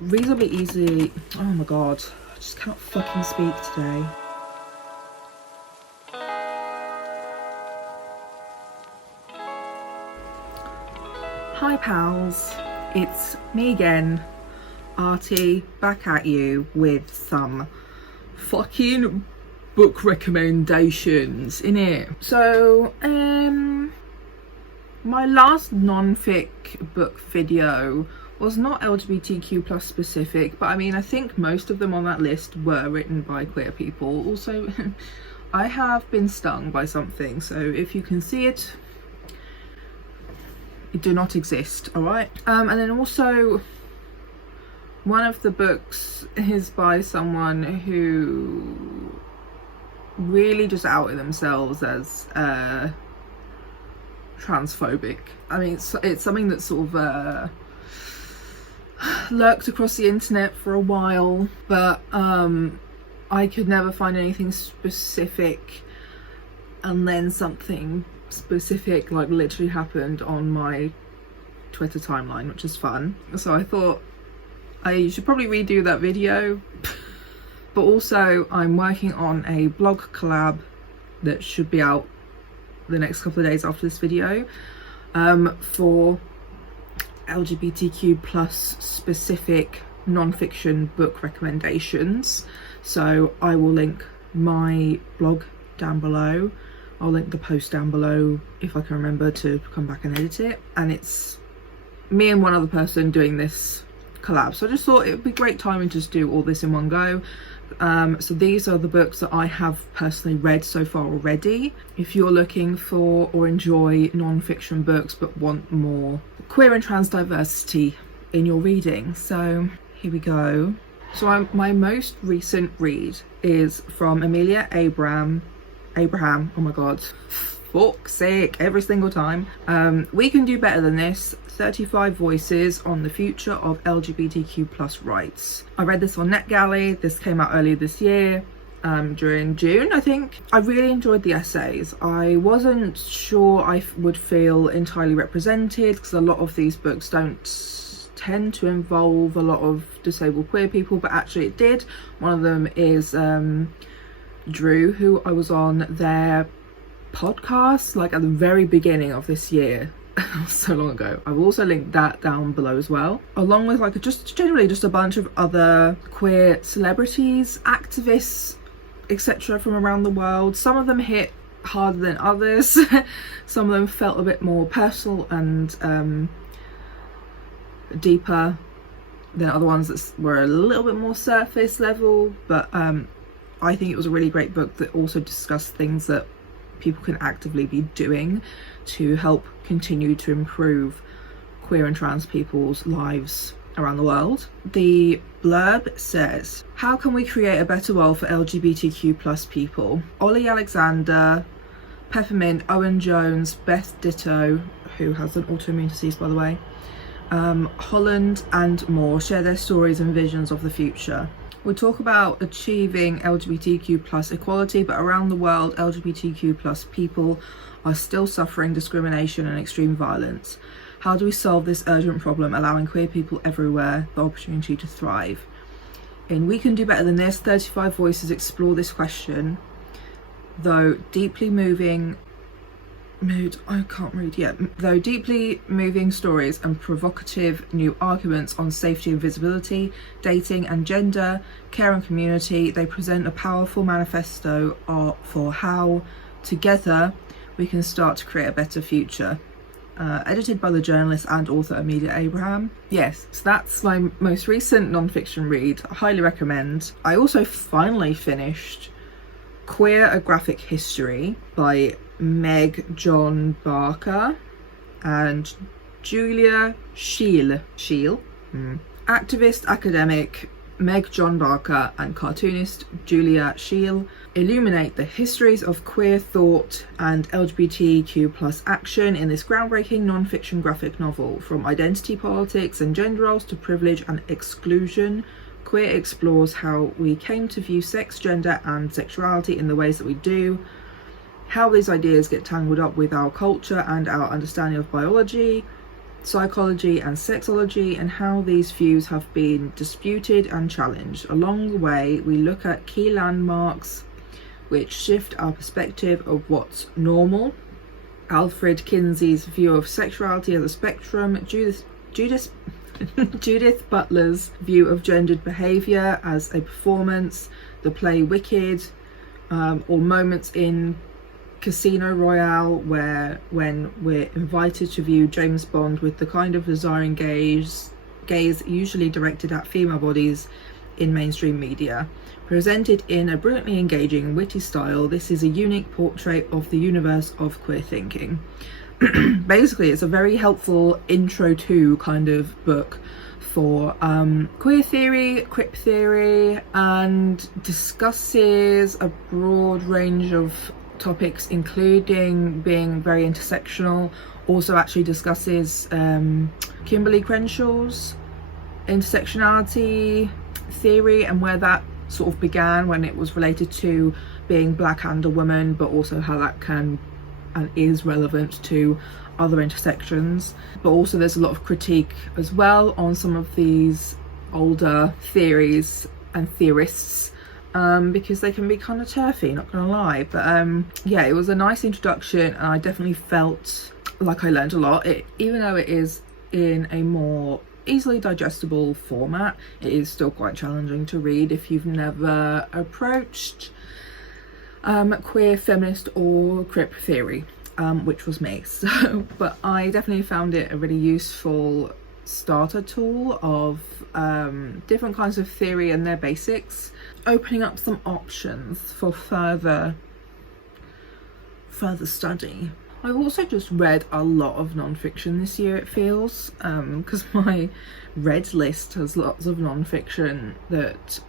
reasonably easily, oh my god, I just cannot fucking speak today. Hi pals, it's me again, Artie, back at you with some fucking book recommendations, innit? So, my last non-fic book video was not LGBTQ plus specific, but I mean, I think most of them on that list were written by queer people. Also, I have been stung by something, so if you can see it, it do not exist, alright? And then also, one of the books is by someone who really just outed themselves as transphobic. I mean, it's something that sort of lurked across the internet for a while, but I could never find anything specific, and then something specific like literally happened on my Twitter timeline, which is fun. So I thought I should probably redo that video. But also I'm working on a blog collab that should be out the next couple of days after this video, for LGBTQ plus specific non-fiction book recommendations. So I will link my blog down below. I'll link the post down below if I can remember to come back and edit it. And it's me and one other person doing this collab. So I just thought it would be great timing to just do all this in one go. So these are the books that I have personally read so far already. If you're looking for or enjoy non-fiction books but want more queer and trans diversity in your reading, so here we go. So my most recent read is from Amelia Abraham, oh my god, fuck's sake, every single time. We Can Do Better Than This, 35 Voices on the Future of LGBTQ plus Rights. I read this on NetGalley. This came out earlier this year, during June, I think. I really enjoyed the essays. I wasn't sure I would feel entirely represented because a lot of these books don't tend to involve a lot of disabled queer people, but actually it did. One of them is Drew, who I was on their podcast like at the very beginning of this year. So long ago. I've also linked that down below as well, along with like just generally just a bunch of other queer celebrities, activists, etc. from around the world. Some of them hit harder than others. Some of them felt a bit more personal and deeper than other ones that were a little bit more surface level, but I think it was a really great book that also discussed things that people can actively be doing to help continue to improve queer and trans people's lives around the world. The blurb says, how can we create a better world for LGBTQ plus people? Ollie Alexander, Peppermint, Owen Jones, Beth Ditto, who has an autoimmune disease by the way, Holland and more share their stories and visions of the future. We talk about achieving LGBTQ plus equality, but around the world, LGBTQ plus people are still suffering discrimination and extreme violence. How do we solve this urgent problem, allowing queer people everywhere the opportunity to thrive? In We Can Do Better Than This, 35 Voices explore this question, though deeply moving stories and provocative new arguments on safety and visibility, dating and gender, care and community. They present a powerful manifesto for how, together, we can start to create a better future. Edited by the journalist and author Amelia Abraham. Yes, so that's my most recent non-fiction read. I highly recommend. I also finally finished Queer: A Graphic History by Meg John Barker and Julia Scheel. Activist, academic Meg John Barker and cartoonist Julia Scheel illuminate the histories of queer thought and LGBTQ plus action in this groundbreaking non-fiction graphic novel. From identity politics and gender roles to privilege and exclusion, Queer explores how we came to view sex, gender and sexuality in the ways that we do, how these ideas get tangled up with our culture and our understanding of biology, psychology and sexology, and how these views have been disputed and challenged. Along the way, we look at key landmarks which shift our perspective of what's normal. Alfred Kinsey's view of sexuality as a spectrum, Judith Butler's view of gendered behaviour as a performance, the play Wicked, or moments in Casino Royale when we're invited to view James Bond with the kind of desiring gaze usually directed at female bodies in mainstream media. Presented in a brilliantly engaging and witty style, this is a unique portrait of the universe of queer thinking. Basically, it's a very helpful intro to kind of book for queer theory, crip theory, and discusses a broad range of topics, including being very intersectional. Also actually discusses Kimberly Crenshaw's intersectionality theory and where that sort of began, when it was related to being black and a woman, but also how that can and is relevant to other intersections. But also there's a lot of critique as well on some of these older theories and theorists, because they can be kind of turfy, not gonna lie. But yeah, it was a nice introduction, and I definitely felt like I learned a lot. Even though it is in a more easily digestible format, it is still quite challenging to read if you've never approached queer, feminist or crip theory, which was me. So, but I definitely found it a really useful starter tool of different kinds of theory and their basics, opening up some options for further study. I've also just read a lot of non-fiction this year, it feels, because my read list has lots of non-fiction that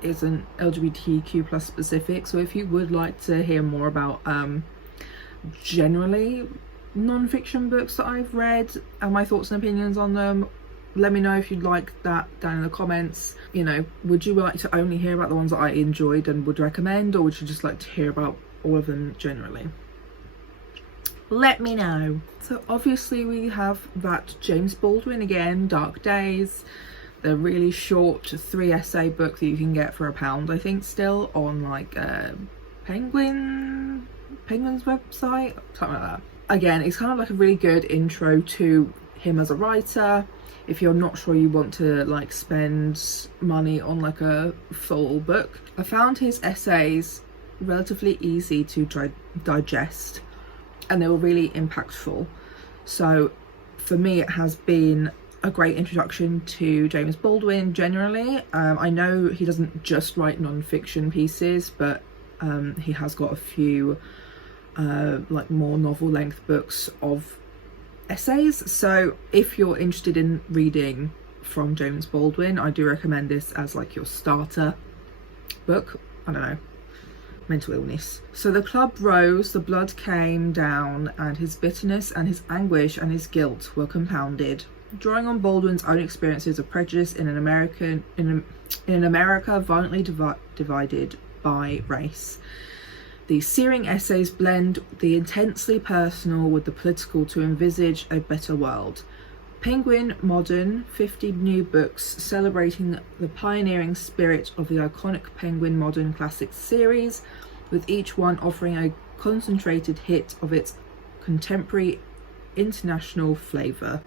isn't LGBTQ+ specific. So if you would like to hear more about generally non-fiction books that I've read and my thoughts and opinions on them, let me know if you'd like that down in the comments. You know, would you like to only hear about the ones that I enjoyed and would recommend, or would you just like to hear about all of them generally? Let me know. So obviously we have that James Baldwin again, Dark Days, the really short 3-essay book that you can get for £1, I think, still on like Penguin's website, something like that. Again, it's kind of like a really good intro to him as a writer if you're not sure you want to like spend money on like a full book. I found his essays relatively easy to digest, and they were really impactful. So for me, it has been a great introduction to James Baldwin generally. I know he doesn't just write non-fiction pieces, but he has got a few like more novel length books of essays. So if you're interested in reading from James Baldwin, I do recommend this as like your starter book. I don't know, mental illness. So the club rose, the blood came down, and his bitterness and his anguish and his guilt were compounded. Drawing on Baldwin's own experiences of prejudice in an America violently divided by race, these searing essays blend the intensely personal with the political to envisage a better world. Penguin Modern, 50 new books celebrating the pioneering spirit of the iconic Penguin Modern Classics series, with each one offering a concentrated hit of its contemporary international flavour.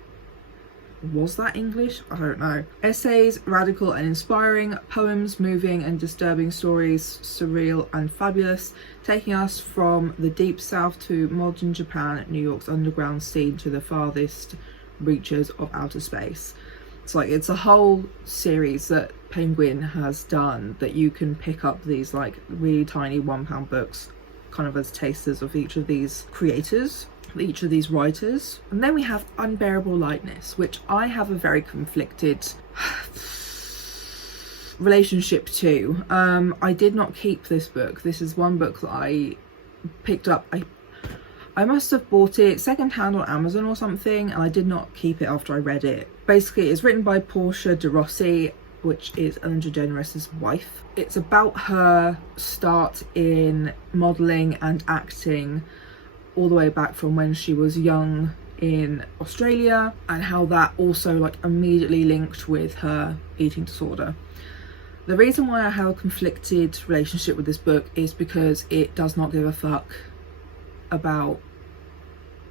Was that English? I don't know. Essays, radical and inspiring, poems, moving and disturbing stories, surreal and fabulous, taking us from the deep south to modern Japan, New York's underground scene, to the farthest reaches of outer space. It's like, it's a whole series that Penguin has done that you can pick up these like really tiny £1 books kind of as tasters of each of these creators, each of these writers. And then we have Unbearable Lightness, which I have a very conflicted relationship to. I did not keep this book. This is one book that I picked up. I must have bought it secondhand on Amazon or something, and I did not keep it after I read it. Basically, it's written by Portia de Rossi, which is Ellen DeGeneres' wife. It's about her start in modelling and acting all the way back from when she was young in Australia, and how that also like immediately linked with her eating disorder. The reason why I have a conflicted relationship with this book is because it does not give a fuck about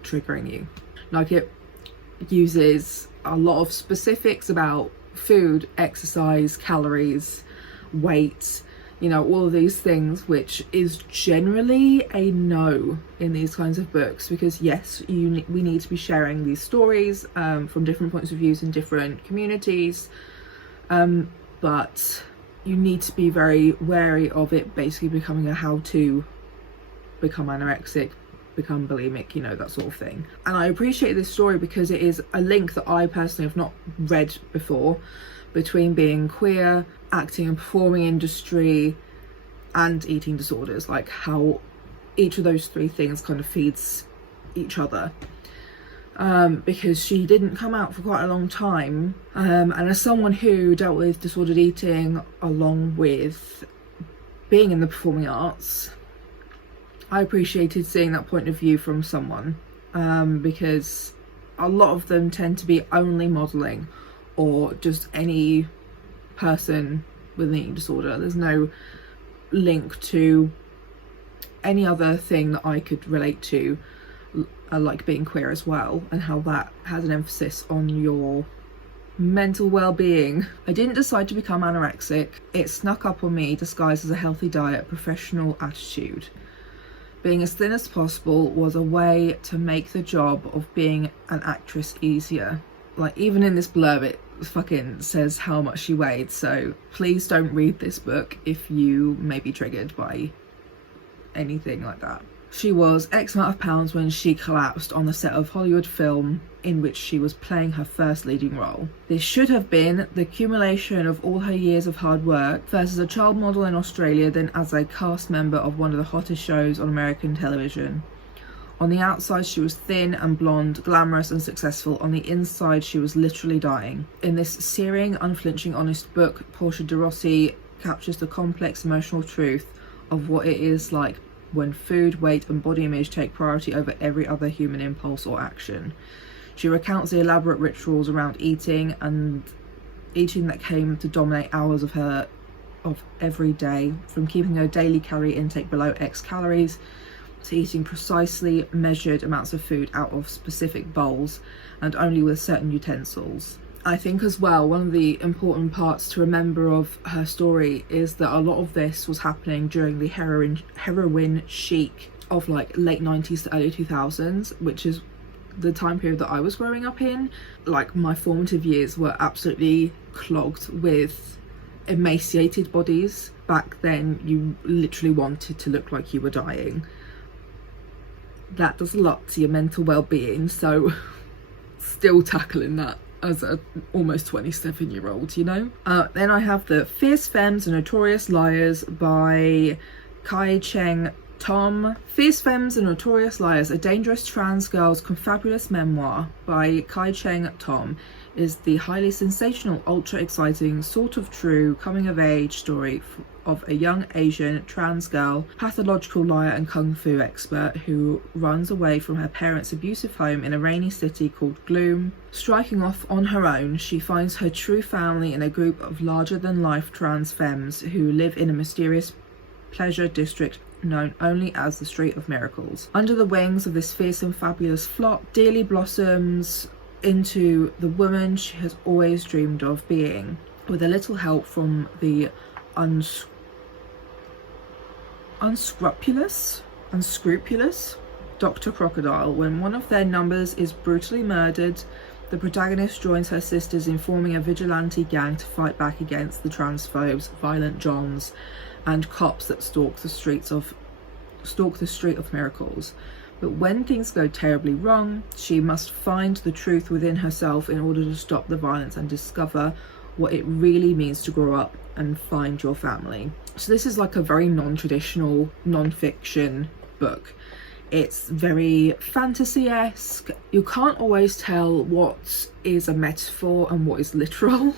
triggering you. Like, it uses a lot of specifics about food, exercise, calories, weight, you know, all of these things, which is generally a no in these kinds of books, because yes, we need to be sharing these stories from different points of views in different communities, but you need to be very wary of it basically becoming a how to become anorexic, become bulimic, you know, that sort of thing. And I appreciate this story because it is a link that I personally have not read before between being queer, acting and performing industry, and eating disorders, like how each of those three things kind of feeds each other. Because she didn't come out for quite a long time, and as someone who dealt with disordered eating along with being in the performing arts, I appreciated seeing that point of view from someone, because a lot of them tend to be only modelling or just any person with an eating disorder. There's no link to any other thing that I could relate to, like being queer as well, and how that has an emphasis on your mental well-being. I didn't decide to become anorexic. It snuck up on me disguised as a healthy diet, professional attitude. Being as thin as possible was a way to make the job of being an actress easier. Like, even in this blurb it fucking says how much she weighed, so please don't read this book if you may be triggered by anything like that. She was X amount of pounds when she collapsed on the set of Hollywood film in which she was playing her first leading role. This should have been the accumulation of all her years of hard work, first as a child model in Australia, then as a cast member of one of the hottest shows on American television. On the outside she was thin and blonde, glamorous and successful. On the inside she was literally dying. In this searing, unflinching, honest book, Portia de Rossi captures the complex emotional truth of what it is like when food, weight and body image take priority over every other human impulse or action. She recounts the elaborate rituals around eating and eating that came to dominate hours of every day, from keeping her daily calorie intake below X calories to eating precisely measured amounts of food out of specific bowls and only with certain utensils. I think as well, one of the important parts to remember of her story is that a lot of this was happening during the heroin chic of like late 90s to early 2000s, which is the time period that I was growing up in. Like, my formative years were absolutely clogged with emaciated bodies. Back then you literally wanted to look like you were dying. That does a lot to your mental well-being, so still tackling that as a almost 27-year-old, you know. Then I have the Fierce Femmes and Notorious Liars by Kai Cheng Tom. Fierce Femmes and Notorious Liars, a dangerous trans girl's confabulous memoir by Kai Cheng Tom, is the highly sensational, ultra exciting, sort of true coming of age story of a young Asian trans girl, pathological liar and kung fu expert, who runs away from her parents' abusive home in a rainy city called Gloom. Striking off on her own, she finds her true family in a group of larger-than-life trans femmes who live in a mysterious pleasure district known only as the Street of Miracles. Under the wings of this fierce and fabulous flock, dearly blossoms into the woman she has always dreamed of being, with a little help from the unscrupulous Dr. Crocodile. When one of their numbers is brutally murdered, the protagonist joins her sisters in forming a vigilante gang to fight back against the transphobes, violent Johns and cops that stalk the Street of Miracles. But when things go terribly wrong, she must find the truth within herself in order to stop the violence and discover what it really means to grow up and find your family. So this is like a very non-traditional non-fiction book. It's very fantasy-esque. You can't always tell what is a metaphor and what is literal.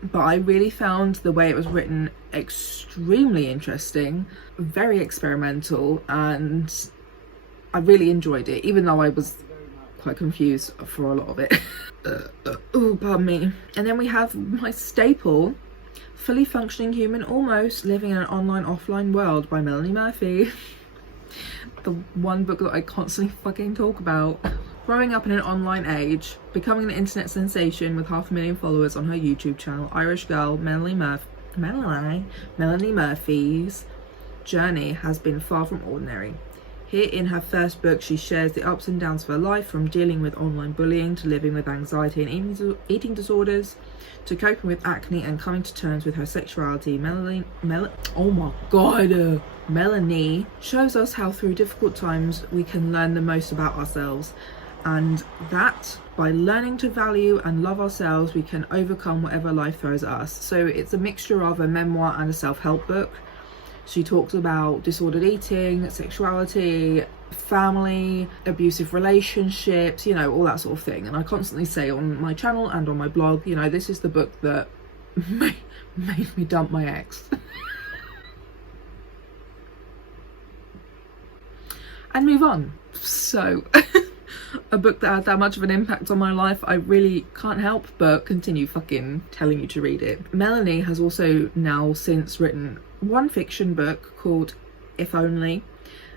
But I really found the way it was written extremely interesting, very experimental, and I really enjoyed it, even though I was quite confused for a lot of it. Oh, pardon me. And then we have my staple, Fully Functioning Human Almost, Living in an Online Offline World by Melanie Murphy. The one book that I constantly fucking talk about. Growing up in an online age, becoming an internet sensation with 500,000 followers on her YouTube channel, Irish girl Melanie Murphy's journey has been far from ordinary. Here in her first book, she shares the ups and downs of her life, from dealing with online bullying to living with anxiety and eating disorders, to coping with acne and coming to terms with her sexuality. Melanie shows us how through difficult times we can learn the most about ourselves, and that by learning to value and love ourselves, we can overcome whatever life throws at us. So it's a mixture of a memoir and a self-help book. She talks about disordered eating, sexuality, family, abusive relationships, you know, all that sort of thing. And I constantly say on my channel and on my blog, you know, this is the book that made me dump my ex. And move on. So, a book that had that much of an impact on my life, I really can't help but continue fucking telling you to read it. Melanie has also now since written one fiction book called If Only,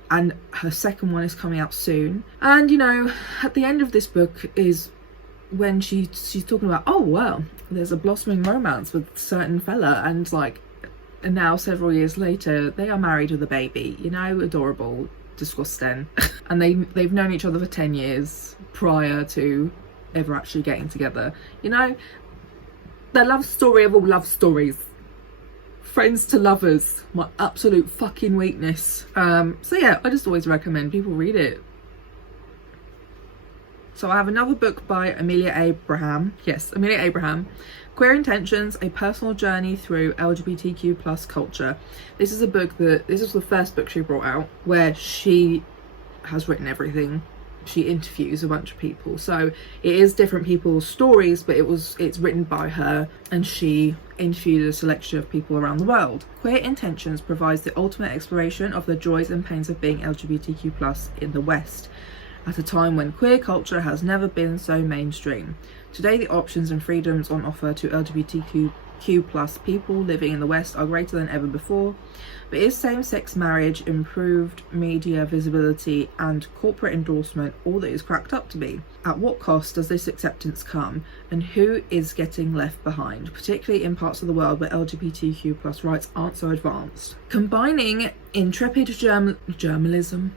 and her second one is coming out soon. And you know, at the end of this book is when she's talking about, oh well, there's a blossoming romance with a certain fella, and like, and now several years later they are married with a baby, you know, adorable, disgusting. And they've known each other for 10 years prior to ever actually getting together, you know, the love story of all love stories. Friends to lovers, my absolute fucking weakness. So yeah, I just always recommend people read it. So I have another book by Amelia Abraham. Yes, Amelia Abraham. Queer Intentions, A Personal Journey Through LGBTQ plus Culture. This is a book that, this is the first book she brought out where she has written everything. She interviews a bunch of people, so it is different people's stories, but it's written by her, and she interviewed a selection of people around the world. Queer Intentions provides the ultimate exploration of the joys and pains of being LGBTQ plus in the West, at a time when queer culture has never been so mainstream. Today, the options and freedoms on offer to LGBTQ plus people living in the West are greater than ever before. But is same-sex marriage, improved media visibility and corporate endorsement all that is cracked up to be? At what cost does this acceptance come, and who is getting left behind, particularly in parts of the world where LGBTQ plus rights aren't so advanced? Combining intrepid journalism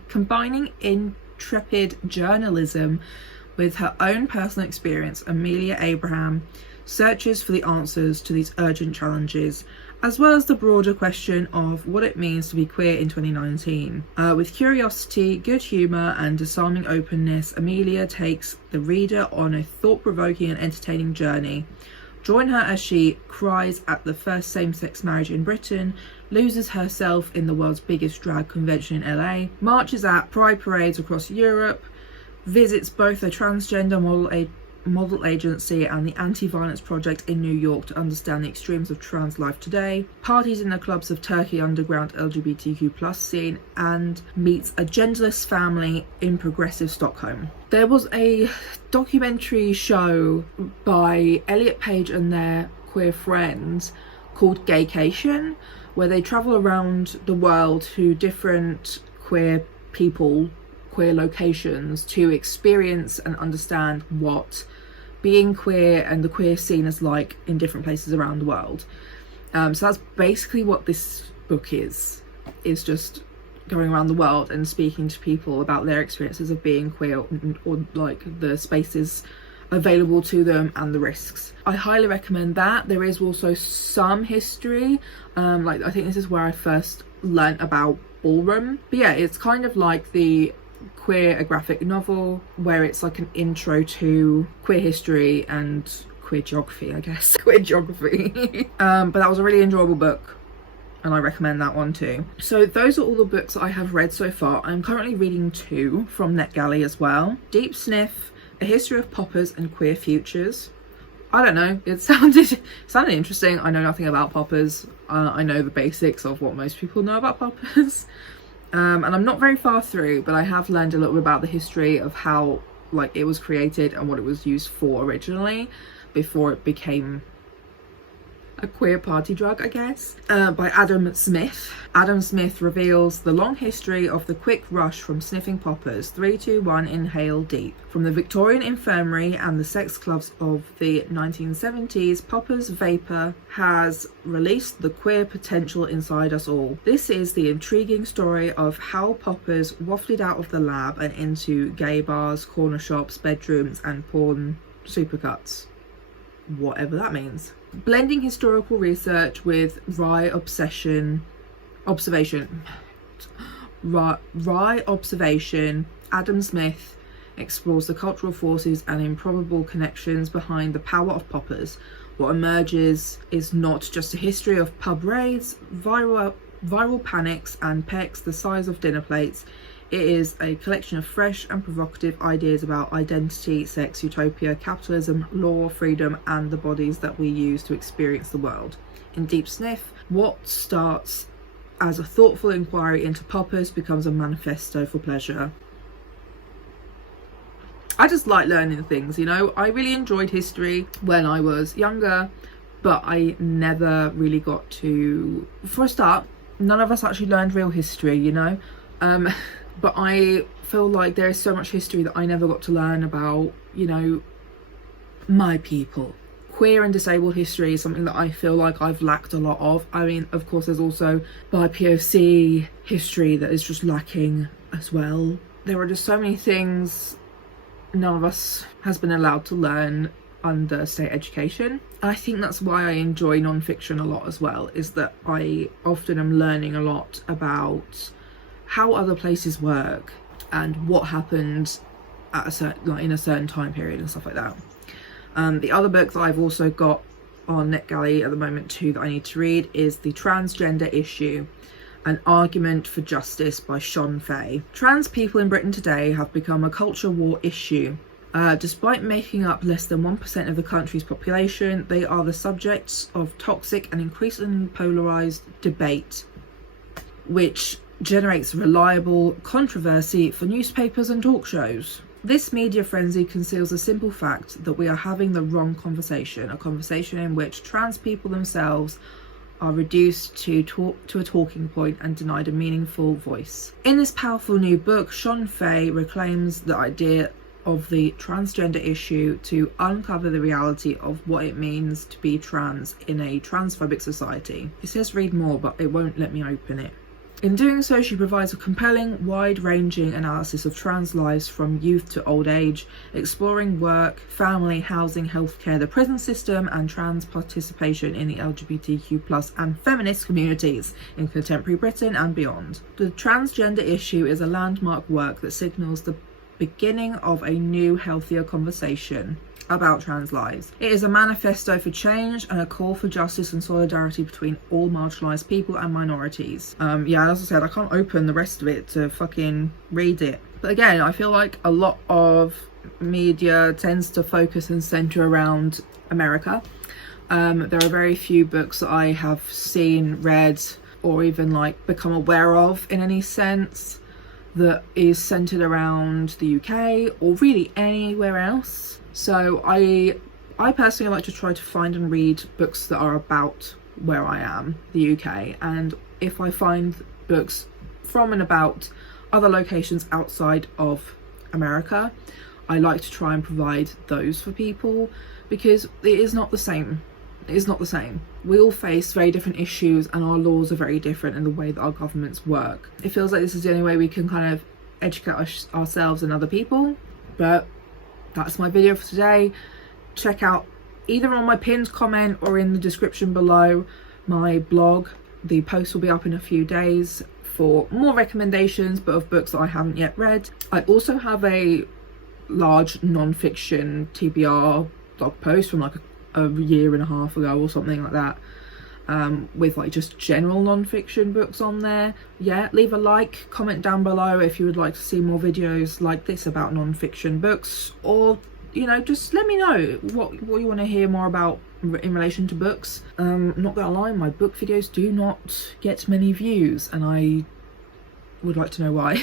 with her own personal experience, Amelia Abraham searches for the answers to these urgent challenges, as well as the broader question of what it means to be queer in 2019. With curiosity, good humour and disarming openness, Amelia takes the reader on a thought-provoking and entertaining journey. Join her as she cries at the first same-sex marriage in Britain, loses herself in the world's biggest drag convention in LA, marches at pride parades across Europe, visits both a transgender model agency and the Anti-Violence Project in New York to understand the extremes of trans life today, parties in the clubs of Turkey underground LGBTQ plus scene, and meets a genderless family in progressive Stockholm. There was a documentary show by Elliot Page and their queer friends called Gaycation, where they travel around the world to different queer people, queer locations, to experience and understand what being queer and the queer scene is like in different places around the world. So that's basically what this book is just going around the world and speaking to people about their experiences of being queer, or like the spaces available to them and the risks. I highly recommend that. There is also some history, like I think this is where I first learnt about ballroom, but yeah, it's kind of like the Queer, a graphic novel where it's like an intro to queer history and queer geography, I guess. Queer geography. But that was a really enjoyable book, and I recommend that one too. So those are all the books that I have read so far. I'm currently reading 2 from NetGalley as well. Deep Sniff, A History of Poppers and Queer Futures. I don't know, it sounded interesting. I know nothing about poppers. I know the basics of what most people know about poppers. And I'm not very far through, but I have learned a little bit about the history of how like it was created and what it was used for originally, before it became a queer party drug, I guess, by Adam Smith. Adam Smith reveals the long history of the quick rush from sniffing poppers. 3, 2, 1, inhale deep. From the Victorian infirmary and the sex clubs of the 1970s, poppers vapor has released the queer potential inside us all. This is the intriguing story of how poppers wafted out of the lab and into gay bars, corner shops, bedrooms, and porn supercuts. Whatever that means. Blending historical research with wry observation, Adam Smith explores the cultural forces and improbable connections behind the power of poppers. What emerges is not just a history of pub raids, viral panics, and pecks the size of dinner plates. It is a collection of fresh and provocative ideas about identity, sex, utopia, capitalism, law, freedom, and the bodies that we use to experience the world. In Deep Sniff, what starts as a thoughtful inquiry into poppers becomes a manifesto for pleasure. I just like learning things, you know. I really enjoyed history when I was younger, but I never really got to... For a start, none of us actually learned real history, you know. But I feel like there is so much history that I never got to learn about, you know, my people. Queer and disabled history is something that I feel like I've lacked a lot of. I mean, of course, there's also BIPOC history that is just lacking as well. There are just so many things none of us has been allowed to learn under state education. I think that's why I enjoy non-fiction a lot as well, is that I often am learning a lot about how other places work and what happened at a certain, like in a certain time period and stuff like that. The other book that I've also got on NetGalley at the moment too that I need to read is The Transgender Issue, An Argument for Justice by Sean Fay. Trans people in Britain today have become a culture war issue. Despite making up less than 1% of the country's population, they are the subjects of toxic and increasingly polarised debate, which generates reliable controversy for newspapers and talk shows. This media frenzy conceals a simple fact that we are having the wrong conversation, a conversation in which trans people themselves are reduced to a talking point and denied a meaningful voice. In this powerful new book, Sean Fay reclaims the idea of the transgender issue to uncover the reality of what it means to be trans in a transphobic society. It says read more, but it won't let me open it. In doing so, she provides a compelling, wide-ranging analysis of trans lives from youth to old age, exploring work, family, housing, healthcare, the prison system, and trans participation in the LGBTQ+ and feminist communities in contemporary Britain and beyond. The Transgender Issue is a landmark work that signals the beginning of a new, healthier conversation about trans lives. It is a manifesto for change and a call for justice and solidarity between all marginalised people and minorities. Yeah, as I said, I can't open the rest of it to fucking read it. But again, I feel like a lot of media tends to focus and centre around America. There are very few books that I have seen, read, or even like become aware of in any sense that is centred around the UK or really anywhere else. So I personally like to try to find and read books that are about where I am, the UK, and if I find books from and about other locations outside of America, I like to try and provide those for people, because it is not the same. It is not the same. We all face very different issues and our laws are very different in the way that our governments work. It feels like this is the only way we can kind of educate ourselves and other people, but that's my video for today. Check out either on my pinned comment or in the description below my blog. The post will be up in a few days for more recommendations, but of books that I haven't yet read. I also have a large non-fiction TBR blog post from like a year and a half ago or something like that, with like just general non-fiction books on there. Yeah, leave a like, comment down below if you would like to see more videos like this about non-fiction books, or you know, just let me know what you want to hear more about in relation to books. I'm not gonna lie, my book videos do not get many views and I would like to know why.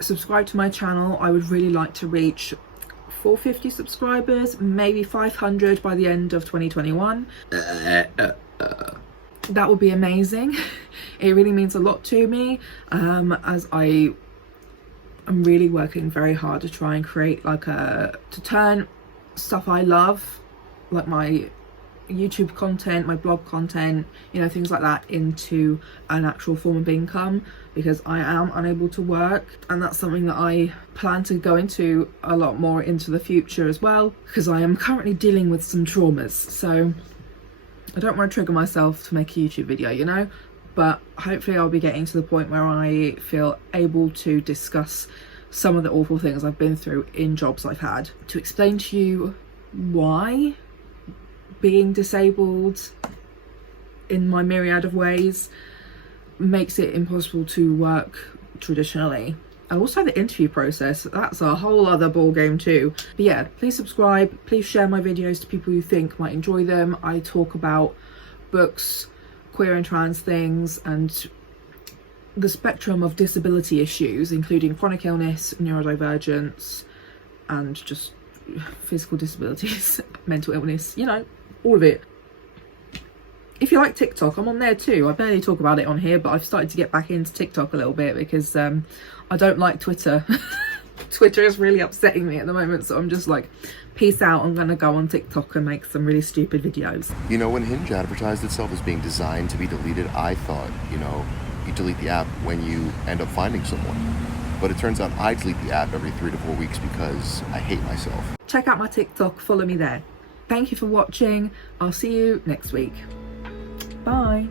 Subscribe to my channel. I would really like to reach 450 subscribers, maybe 500 by the end of 2021. That would be amazing. It really means a lot to me, as I'm really working very hard to try and create to turn stuff I love, like my YouTube content, my blog content, you know, things like that, into an actual form of income, because I am unable to work, and that's something that I plan to go into a lot more into the future as well, because I am currently dealing with some traumas. So I don't want to trigger myself to make a YouTube video, you know, but hopefully I'll be getting to the point where I feel able to discuss some of the awful things I've been through in jobs I've had, to explain to you why being disabled in my myriad of ways makes it impossible to work traditionally. And also the interview process, that's a whole other ball game too. But yeah, please subscribe, please share my videos to people you think might enjoy them. I talk about books, queer and trans things, and the spectrum of disability issues, including chronic illness, neurodivergence, and just physical disabilities, mental illness, you know, all of it. If you like TikTok, I'm on there too. I barely talk about it on here, but I've started to get back into TikTok a little bit because I don't like Twitter. Twitter is really upsetting me at the moment, so I'm just like, peace out, I'm gonna go on TikTok and make some really stupid videos. You know, when Hinge advertised itself as being designed to be deleted, I thought, you know, you delete the app when you end up finding someone. But it turns out I delete the app every 3 to 4 weeks because I hate myself. Check out my TikTok, follow me there. Thank you for watching. I'll see you next week. Bye.